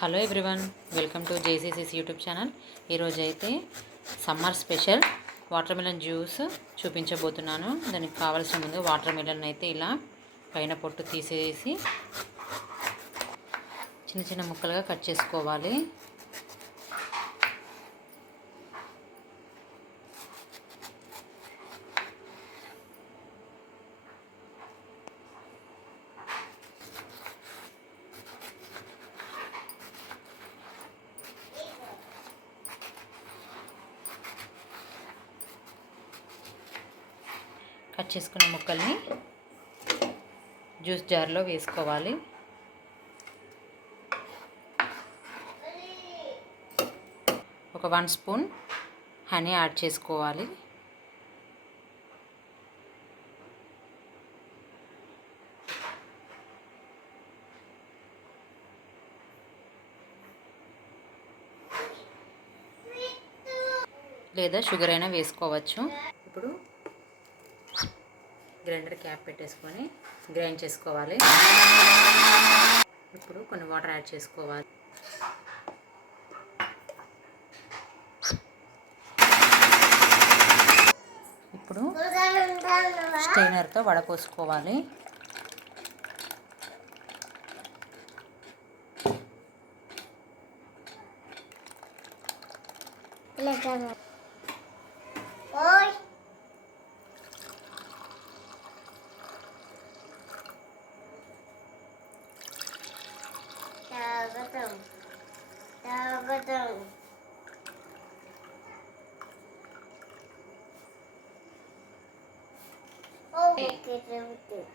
Hello everyone welcome to జేసీసీస్ YouTube channel. ఈరోజు అయితే summer special watermelon juice చూపించబోతున్నాను. దానికి కావాల్సిన ముందు వాటర్ మిలన్ అయితే ఇలా పైన పొట్టు తీసేసి చిన్న చిన్న ముక్కలుగా కట్ చేసుకోవాలి. కట్ చేసుకున్న ముక్కల్ని జ్యూస్ జార్లో వేసుకోవాలి. ఒక వన్ స్పూన్ హనీ యాడ్ చేసుకోవాలి. లేదా షుగర్ అయినా వేసుకోవచ్చు. ఇప్పుడు గ్రైండర్ క్యాప్ పెట్టేసుకొని గ్రైండ్ చేసుకోవాలి. ఇప్పుడు కొన్ని వాటర్ యాడ్ చేసుకోవాలి. ఇప్పుడు స్టెయినర్తో వడపోసుకోవాలి. algodão. É algodão. Oh, que perguntou.